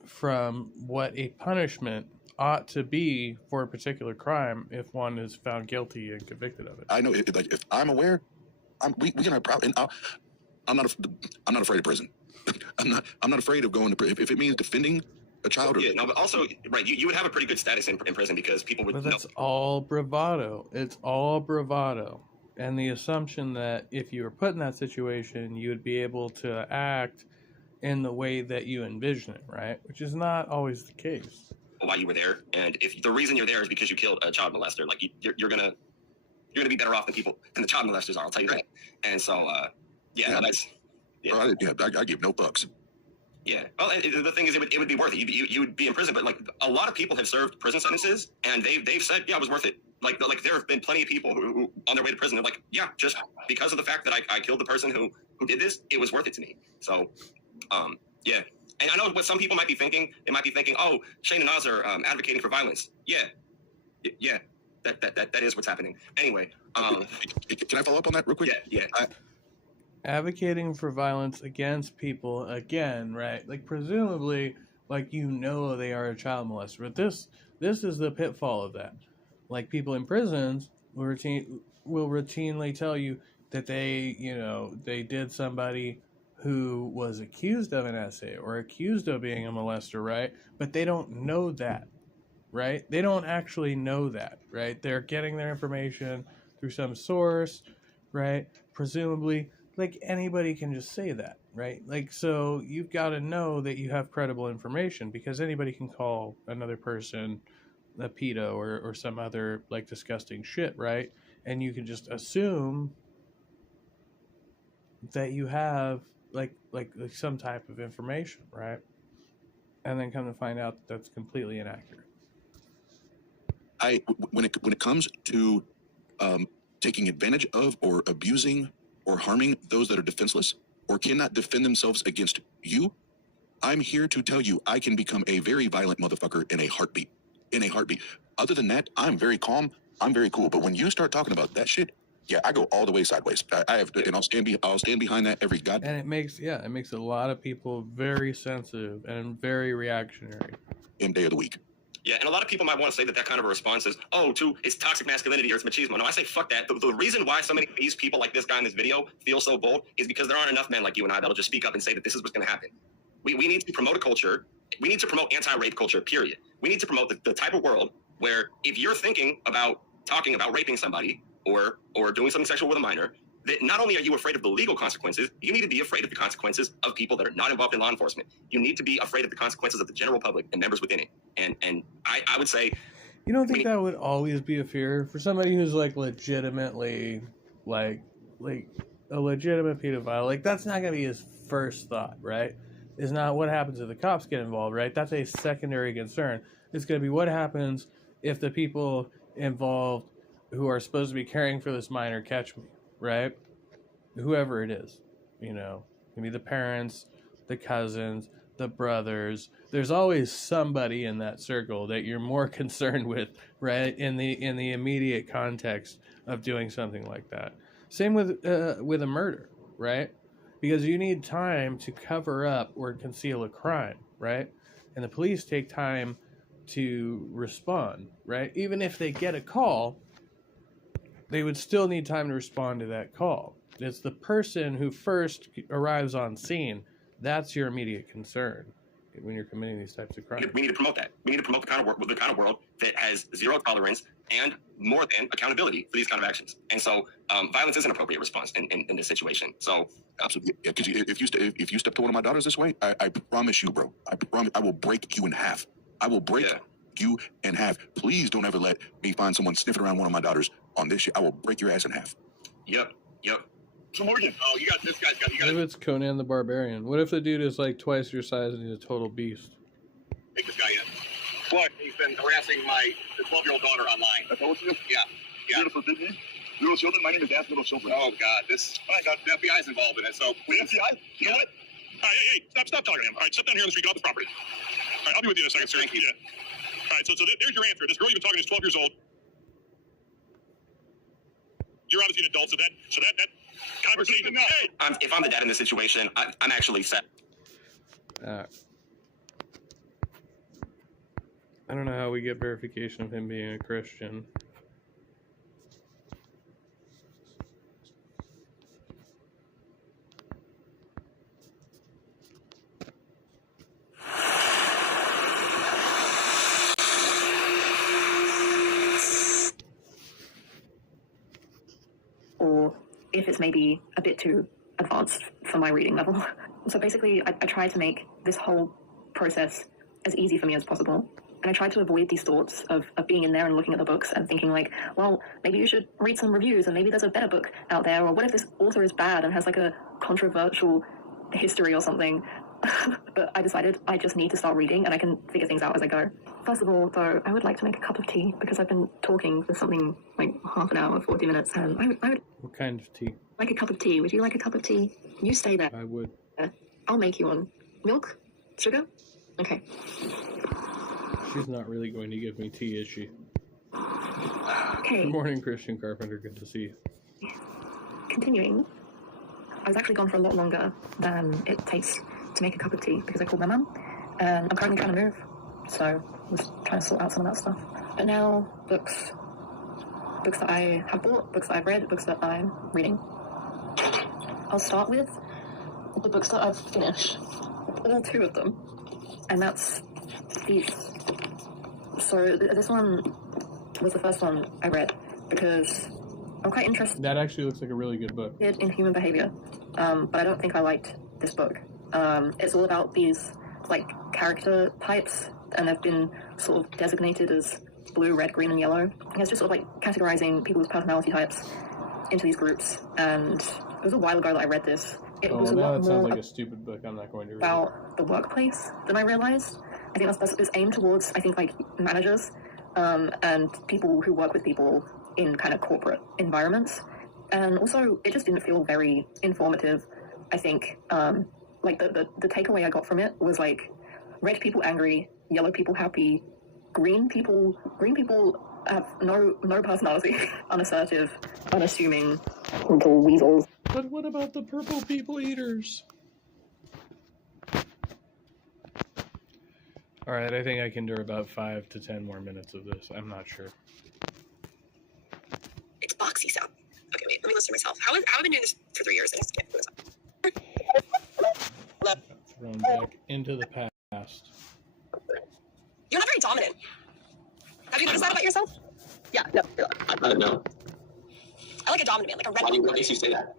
from what a punishment ought to be for a particular crime if one is found guilty and convicted of it. I know, like, if I'm aware, we can have problems. I'm not afraid of prison. I'm not afraid of going to prison if it means defending a child. Yeah, no, but also, right, you would have a pretty good status in prison because people would. But that's all bravado. It's all bravado, and the assumption that if you were put in that situation, you would be able to act in the way that you envision it, right? Which is not always the case. Why you were there, and if the reason you're there is because you killed a child molester, like you're gonna be better off than the child molesters are. I'll tell you that. And so, that's. Yeah, I give no fucks. Yeah. Well, the thing is, it would be worth it. You would be in prison, but like a lot of people have served prison sentences, and they've said, yeah, it was worth it. Like there have been plenty of people who on their way to prison, they're like, yeah, just because of the fact that I killed the person who did this, it was worth it to me. So, yeah. And I know what some people might be thinking. They might be thinking, oh, Shane and Oz are advocating for violence. Yeah. That is what's happening. Anyway, can I follow up on that real quick? Yeah. Advocating for violence against people, again, right? Like, presumably, like, they are a child molester. But this is the pitfall of that. Like, people in prisons will routinely tell you that they did somebody who was accused of an essay or accused of being a molester, right? But they don't know that, right? They don't actually know that, right? They're getting their information through some source, right? Presumably, like, anybody can just say that, right? Like, so you've got to know that you have credible information, because anybody can call another person a pedo or some other, like, disgusting shit, right? And you can just assume that you have like some type of information, right? And then come to find out that that's completely inaccurate. When it comes to taking advantage of or abusing or harming those that are defenseless or cannot defend themselves against you, I'm here to tell you I can become a very violent motherfucker in a heartbeat. Other than that, I'm very calm. I'm very cool. But when you start talking about that shit, yeah, I go all the way sideways. I have, and I'll stand behind that every goddamn. And it makes a lot of people very sensitive and very reactionary. any day of the week. Yeah, and a lot of people might want to say that kind of a response is, it's toxic masculinity or it's machismo. No, I say fuck that. The reason why so many of these people like this guy in this video feel so bold is because there aren't enough men like you and I that'll just speak up and say that this is what's going to happen. We need to promote a culture. We need to promote anti-rape culture, period. We need to promote the type of world where if you're thinking about talking about raping somebody or doing something sexual with a minor, that not only are you afraid of the legal consequences, you need to be afraid of the consequences of people that are not involved in law enforcement. You need to be afraid of the consequences of the general public and members within it. And I would say... You don't think that would always be a fear? For somebody who's, like, legitimately, like a legitimate pedophile, like, that's not going to be his first thought, right? Is not what happens if the cops get involved, right? That's a secondary concern. It's going to be what happens if the people involved who are supposed to be caring for this minor catch me, right? Whoever it is, you know, maybe the parents, the cousins, the brothers. There's always somebody in that circle that you're more concerned with, right? In the immediate context of doing something like that. Same with a murder, right? Because you need time to cover up or conceal a crime, right? And the police take time to respond, right? Even if they get a call, they would still need time to respond to that call. It's the person who first arrives on scene. That's your immediate concern when you're committing these types of crimes. We need to promote that. We need to promote the kind of world that has zero tolerance and more than accountability for these kind of actions. And so violence is an appropriate response in this situation. So absolutely, yeah, because if you step to one of my daughters this way, I promise you, bro, I will break you in half. I will break you in half. Please don't ever let me find someone sniffing around one of my daughters on this shit. I will break your ass in half. Yep. So Morgan, you got this guy's got. What if it's Conan the Barbarian? What if the dude is like twice your size and he's a total beast? Take this guy in. What? He's been harassing my 12-year-old daughter online. That's all you? Yeah. Beautiful, didn't he? Little children. My name is Dad's Little Children. Oh God, the FBI's involved in it. So the FBI. You know what? All right, hey, stop talking to him. All right, step down here on the street, get off the property. All right, I'll be with you in a second, sir. Thank you. Yeah. All right, so there's your answer. This girl you've been talking to is 12 years old. You're obviously an adult, so that conversation. Hey. If I'm the dad in this situation, I'm actually set. I don't know how we get verification of him being a Christian. Or if it's maybe a bit too advanced for my reading level. So basically, I try to make this whole process as easy for me as possible. And I try to avoid these thoughts of being in there and looking at the books and thinking like, well, maybe you should read some reviews and maybe there's a better book out there. Or what if this author is bad and has like a controversial history or something? But I decided I just need to start reading and I can figure things out as I go. First of all, though, I would like to make a cup of tea because I've been talking for something like half an hour, 40 minutes. And I would What kind of tea? like a cup of tea. Would you like a cup of tea? You stay there. I would. I'll make you one. Milk? Sugar? Okay. She's not really going to give me tea, is she? Okay. Good morning, Christian Carpenter. Good to see you. Continuing, I was actually gone for a lot longer than it takes to make a cup of tea because I called my mum and I'm currently trying to move. So I was trying to sort out some of that stuff. But now, books that I have bought, books that I've read, books that I'm reading. I'll start with the books that I've finished, all 2 of them, and that's these. So this one was the first one I read because I'm quite interested. That actually looks like a really good book. In human behavior, but I don't think I liked this book. It's all about these like character types, and they've been sort of designated as blue, red, green, and yellow. And it's just sort of like categorizing people's personality types into these groups. And it was a while ago that I read this. It was a lot that sounds more like a stupid book. I'm not going to read about the workplace than I realized. I think it's aimed towards, I think, like managers and people who work with people in kind of corporate environments. And also, it just didn't feel very informative. I think, like the takeaway I got from it was like, red people angry, yellow people happy, green people have no personality, unassertive, unassuming, little weasels. But what about the purple people eaters? All right, I think I can do about 5 to 10 more minutes of this. I'm not sure. It's boxy sound. Okay, wait, let me listen to myself. How have I been doing this for 3 years? I just can't do this up. Thrown back into the past. You're not very dominant. Have you noticed that about yourself? Yeah, no. No. I like a dominant man, like a red. What makes you say that?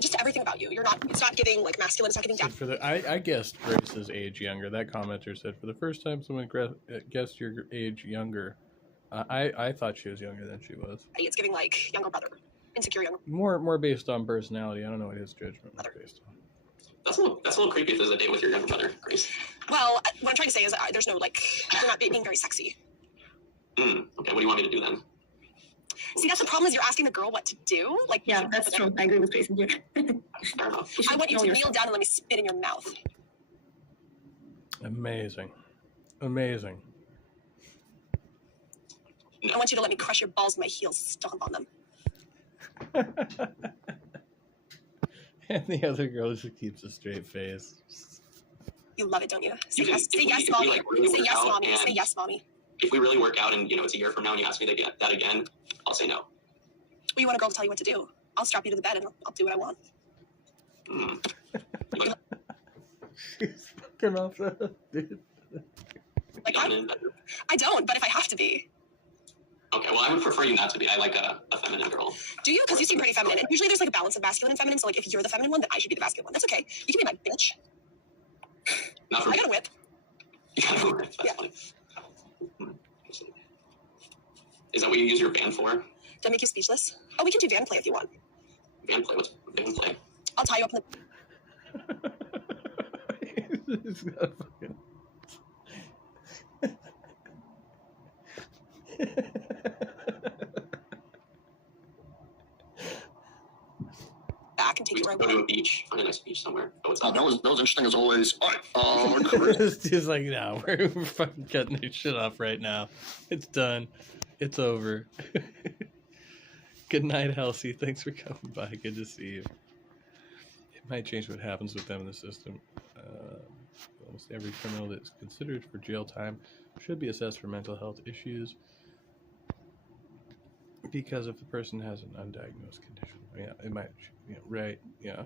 Just everything about you. It's not giving like masculine, it's not giving down. I guessed Grace's age younger. That commenter said, for the first time someone guessed your age younger. I thought she was younger than she was. It's giving like younger brother. Insecure younger. More based on personality. I don't know what his judgment was based on. That's a little creepy if there's a date with your younger brother, Grace. Well, what I'm trying to say is there's no like, you're not being very sexy. Okay, what do you want me to do then? See, that's the problem is you're asking the girl what to do. Like, yeah, that's true. I agree with Grace here. I want you to kneel down and let me spit in your mouth. Amazing. I want you to let me crush your balls with my heels, stomp on them. And the other girl just keeps a straight face. You love it, don't you? Say yes, mommy. Say yes, mommy. Say yes, mommy. If we really work out and, it's a year from now and you ask me that again, I'll say no. Well, you want a girl to tell you what to do. I'll strap you to the bed and I'll do what I want. She's fucking off the dude. Like, I don't, but if I have to be. Okay, well, I would prefer you not to be. I like a feminine girl. Do you? Because you seem pretty feminine. And usually there's like a balance of masculine and feminine. So like if you're the feminine one, then I should be the masculine one. That's okay. You can be my bitch. Not for I got a whip. You got a whip. That's funny. Is that what you use your van for? Did I make you speechless? Oh, we can do van play if you want. Van play? What's van play? I'll tie you up in the... back and take you where I want. Go to a beach, find a nice beach somewhere. That was interesting as always. He's like, no, we're fucking cutting this shit off right now. It's done. It's over. Good night, Halsey. Thanks for coming by. Good to see you. It might change what happens with them in the system. Almost every criminal that's considered for jail time should be assessed for mental health issues because if the person has an undiagnosed condition. Yeah, it might, right, yeah.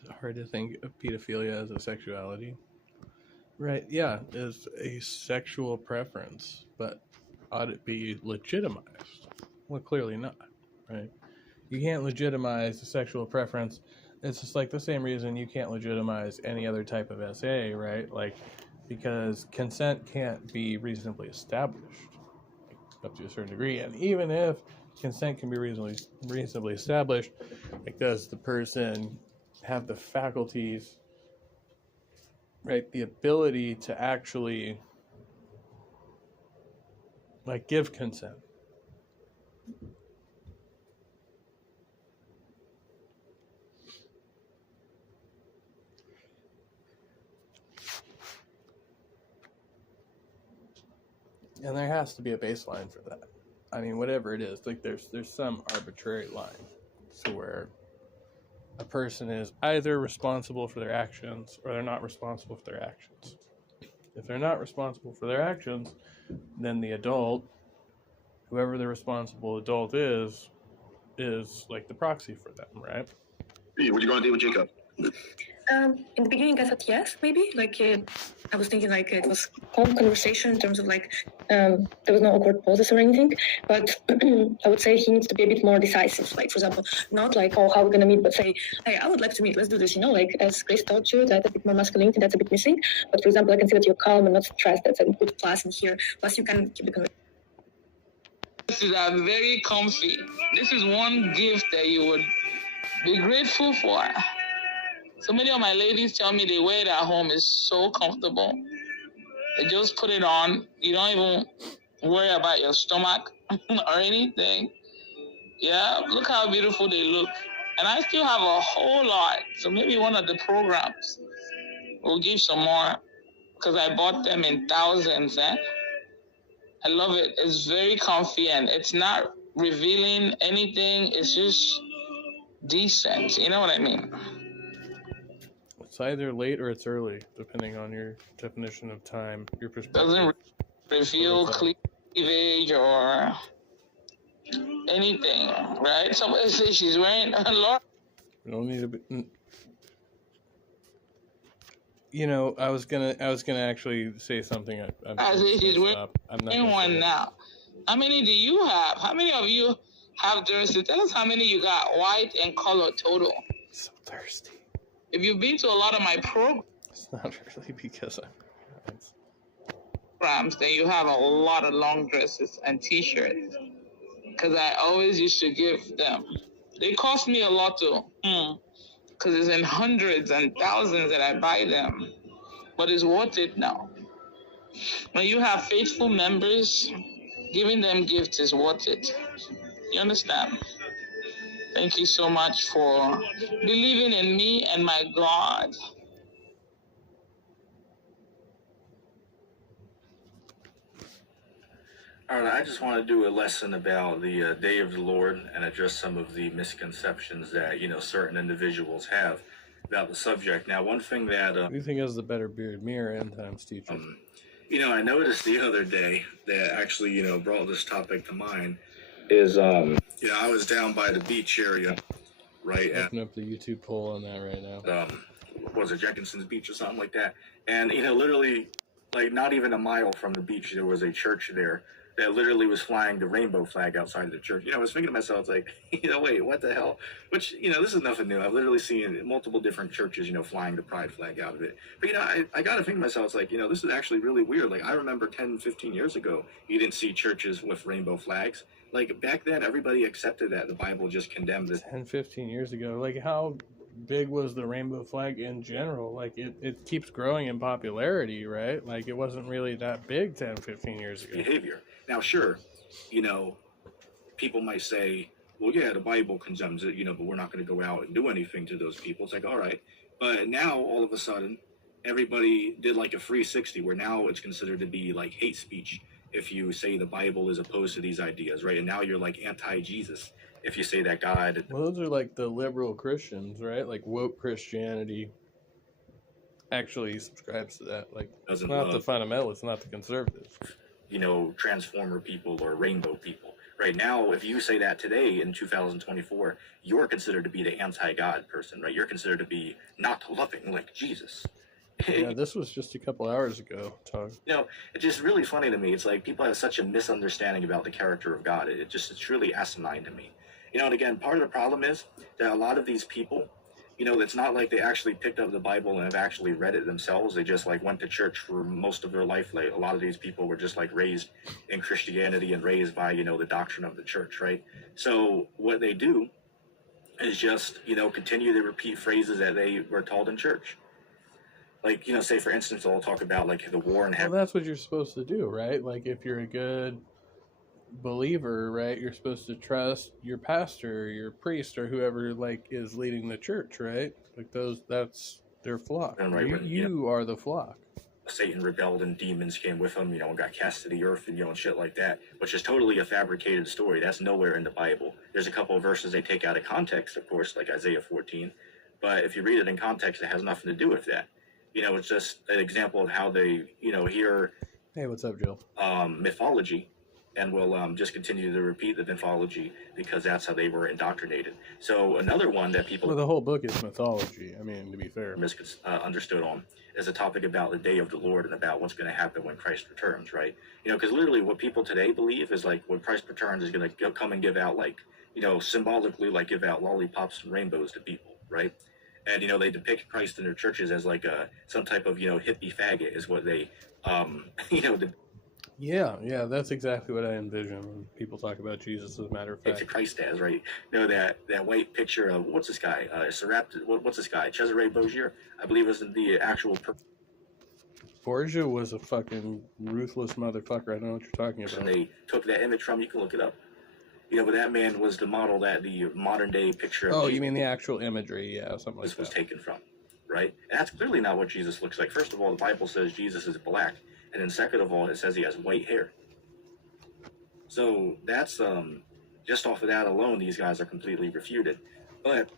It's hard to think of pedophilia as a sexuality. Right, yeah, it's a sexual preference, but ought it be legitimized? Well, clearly not, right? You can't legitimize a sexual preference. It's just like the same reason you can't legitimize any other type of SA, right? Like, because consent can't be reasonably established up to a certain degree. And even if consent can be reasonably established, like, does the person have the faculties, right, the ability to actually, like, give consent? And there has to be a baseline for that. I mean, whatever it is, like there's some arbitrary line to where a person is either responsible for their actions or they're not responsible for their actions. If they're not responsible for their actions, then the adult, whoever the responsible adult is like the proxy for them, right? Hey, what are you going to do with Jacob? In the beginning, I thought yes, maybe. Like, I was thinking like it was calm conversation in terms of like there was no awkward pauses or anything. But I would say he needs to be a bit more decisive. Like, for example, not like, oh, how we're gonna meet, but say, hey, I would like to meet. Let's do this. Like as Grace taught you, that a bit more masculinity, that's a bit missing. But for example, I can see that you're calm and not stressed. That's a good plus in here. Plus, you can keep the conversation. This is very comfy. This is one gift that you would be grateful for. So many of my ladies tell me they wear it at home. It's so comfortable. They just put it on. You don't even worry about your stomach or anything. Yeah, look how beautiful they look. And I still have a whole lot. So maybe one of the programs will give some more because I bought them in thousands. I love it. It's very comfy and it's not revealing anything. It's just decent. You know what I mean? It's either late or it's early, depending on your definition of time, your perspective. Doesn't reveal cleavage or anything, right? Somebody says she's wearing a lot. We don't need to be. You know, I was gonna actually say something. I say she's wearing I'm not one now. How many do you have? How many of you have dresses? Tell us how many you got, white and color total. So thirsty. If you've been to a lot of my programs, it's not really because then you have a lot of long dresses and t-shirts. Because I always used to give them. They cost me a lot too. Because it's in hundreds and thousands that I buy them. But it's worth it now. When you have faithful members, giving them gifts is worth it. You understand? Thank you so much for believing in me and my God. All right, I just want to do a lesson about the Day of the Lord and address some of the misconceptions that, certain individuals have about the subject. Now, one thing that... Who do you think has the better beard, me or End Times teacher? I noticed the other day that actually, brought this topic to mind is, I was down by the beach area, right? Open up the YouTube poll on that right now. Was it Jenkinson's Beach or something like that? And, literally, like, not even a mile from the beach, there was a church there that literally was flying the rainbow flag outside of the church. I was thinking to myself, it's like, wait, what the hell? Which, this is nothing new. I've literally seen multiple different churches, flying the pride flag out of it. But, I got to think to myself, it's like, this is actually really weird. Like, I remember 10, 15 years ago, you didn't see churches with rainbow flags. Like, back then, everybody accepted that. The Bible just condemned it. 10, 15 years ago. Like, how big was the rainbow flag in general? Like, it keeps growing in popularity, right? Like, it wasn't really that big 10, 15 years ago. Behavior. Now, sure, people might say, well, yeah, the Bible condemns it, but we're not going to go out and do anything to those people. It's like, all right. But now, all of a sudden, everybody did like a 360 where now it's considered to be like hate speech if you say the Bible is opposed to these ideas, right? And now you're like anti-Jesus if you say that God... Well, those are like the liberal Christians, right? Like woke Christianity actually subscribes to that. Like, it's not the fundamentalists, not the conservatives. Transformer people or rainbow people. Right now, if you say that today in 2024, you're considered to be the anti-God person, right? You're considered to be not loving like Jesus. Yeah, this was just a couple hours ago, Todd. It's just really funny to me. It's like people have such a misunderstanding about the character of God. It's really asinine to me. And again, part of the problem is that a lot of these people, it's not like they actually picked up the Bible and have actually read it themselves. They just like went to church for most of their life. Like a lot of these people were just like raised in Christianity and raised by, the doctrine of the church, right? So what they do is just, continue to repeat phrases that they were taught in church. Like, say for instance, they'll talk about like the war in heaven. Well, that's what you're supposed to do, right? Like if you're a good believer, right, you're supposed to trust your pastor, your priest, or whoever like is leading the church, right? Like that's their flock. And right, you are the flock. Satan rebelled and demons came with him, and got cast to the earth and shit like that, which is totally a fabricated story. That's nowhere in the Bible. There's a couple of verses they take out of context, of course, like Isaiah 14, but if you read it in context, it has nothing to do with that. It's just an example of how they, hear. Hey, what's up, Jill? Mythology. And will just continue to repeat the mythology because that's how they were indoctrinated. So another one that people... Well, the whole book is mythology, I mean, to be fair. Misunderstood on is a topic about the day of the Lord and about what's going to happen when Christ returns, right? Because literally what people today believe is like when Christ returns is going to come and give out like, symbolically like give out lollipops and rainbows to people, right? And, they depict Christ in their churches as like some type of, hippie faggot is what they, Yeah, that's exactly what I envision when people talk about Jesus, as a matter of fact. To Christ as, right? That white picture of, what's this guy? What's this guy? Cesare Borgia, I believe is the actual... Borgia was a fucking ruthless motherfucker. I don't know what you're talking about. And they took that image from, you can look it up. But that man was the model that the modern day picture... Oh, you mean the actual imagery, yeah, something like that. This was taken from, right? And that's clearly not what Jesus looks like. First of all, the Bible says Jesus is black. And then second of all, it says he has white hair. So that's, just off of that alone, these guys are completely refuted. But,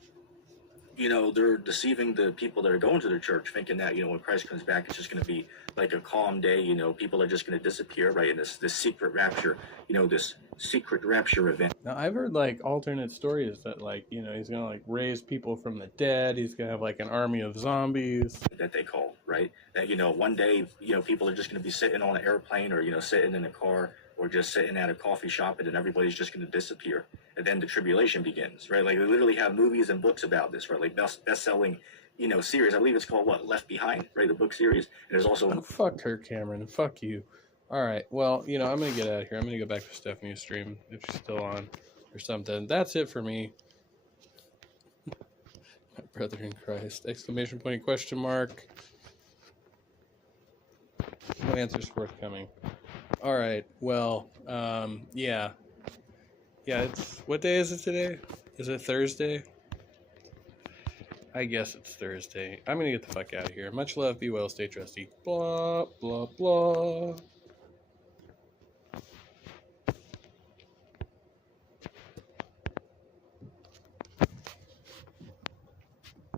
they're deceiving the people that are going to their church, thinking that, when Christ comes back, it's just going to be like a calm day. People are just going to disappear, right? And this secret rapture, this secret rapture event. Now, I've heard like alternate stories that like, he's going to like raise people from the dead. He's going to have like an army of zombies. That they call, right? That, one day, people are just going to be sitting on an airplane or, sitting in a car or just sitting at a coffee shop, and then everybody's just going to disappear. And then the tribulation begins, right? Like, they literally have movies and books about this, right? Like best-selling, series. I believe it's called, Left Behind, right? The book series. And there's also... Oh, fuck Kirk Cameron. Fuck you. All right. Well, I'm going to get out of here. I'm going to go back to Stephanie's stream if she's still on or something. That's it for me. My brother in Christ. Exclamation point, question mark. No answers forthcoming. All right. Well, yeah. Yeah, what day is it today? Is it Thursday? I guess it's Thursday. I'm going to get the fuck out of here. Much love. Be well. Stay trusty. Blah, blah, blah.